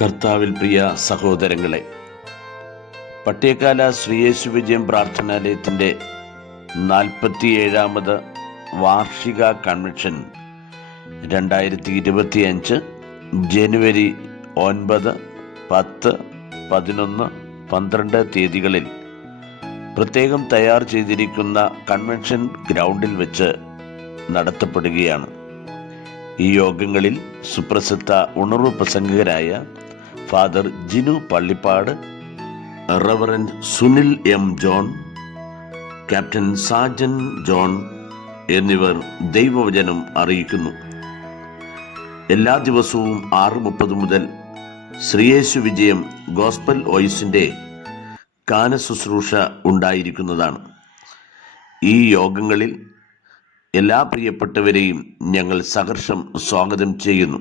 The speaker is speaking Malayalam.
കർത്താവിൽ പ്രിയ സഹോദരങ്ങളെ പട്ടിയക്കാല ശ്രീയേശു വിജയം പ്രാർത്ഥനാലയത്തിന്റെ നാൽപ്പത്തിയേഴാമത് വാർഷിക കൺവെൻഷൻ രണ്ടായിരത്തി ഇരുപത്തിയഞ്ച് ജനുവരി ഒൻപത് പത്ത് പതിനൊന്ന് പന്ത്രണ്ട് തീയതികളിൽ പ്രത്യേകം തയ്യാർ ചെയ്തിരിക്കുന്ന കൺവെൻഷൻ ഗ്രൗണ്ടിൽ വെച്ച് നടത്തപ്പെടുകയാണ്. ഈ യോഗങ്ങളിൽ സുപ്രസിദ്ധ ഉണർവ് പ്രസംഗകരായ father Jinu Pallippad reverend Sunil M John captain Sajan John എന്നിവർ ദൈവവചനം അറിയിക്കുന്നു. എല്ലാ ദിവസവും ആറ് മുപ്പത് മുതൽ ശ്രീയേശു വിജയം ഗോസ്പൽ വോയിസിന്റെ കാനശുശ്രൂഷ ഉണ്ടായിരിക്കുന്നതാണ്. ഈ യോഗങ്ങളിൽ എല്ലാ പ്രിയപ്പെട്ടവരെയും ഞങ്ങൾ സഹർഷം സ്വാഗതം ചെയ്യുന്നു.